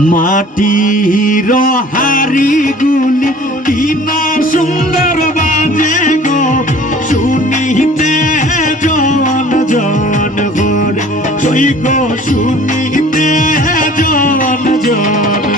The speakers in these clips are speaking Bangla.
মাটির হারি গুলি কিনা সুন্দর বাজে গো। শুনিতে জল জন ঘরে। জয় গো, শুনিতে জল জন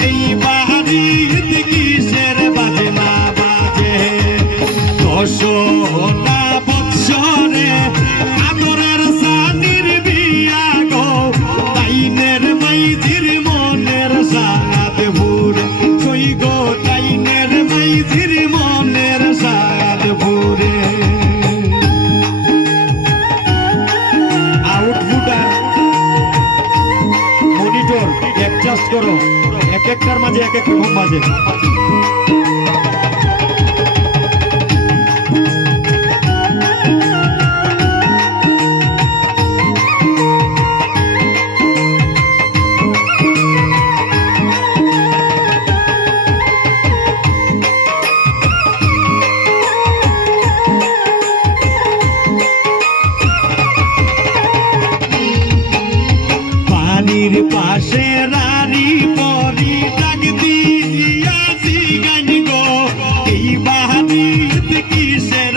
এই বাড়িতে দুজন অ্যাডজাস্ট করো এক একটার মাঝে এক এক রকম বাজে। নদীর পাশে রানী পরি ডাক দিয়াছি গান গো এই বাহাদির কিসের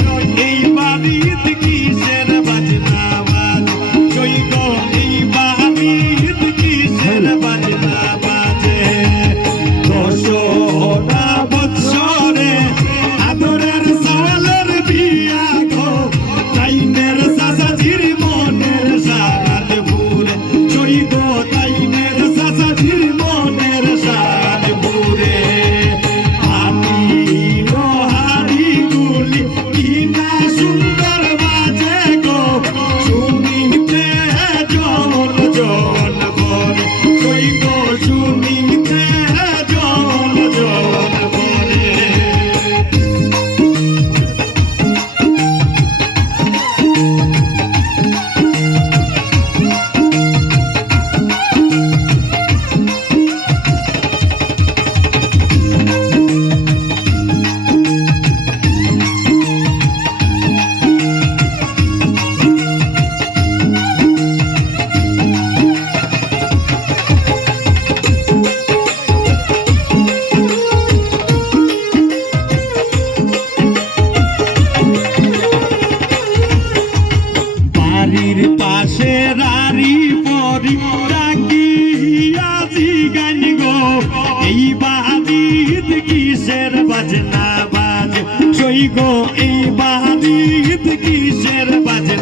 বাতি গান গো। এই বাদিত কিসের বাজনা বাজ? জয় গো এই বাদিত কিসের বাজনা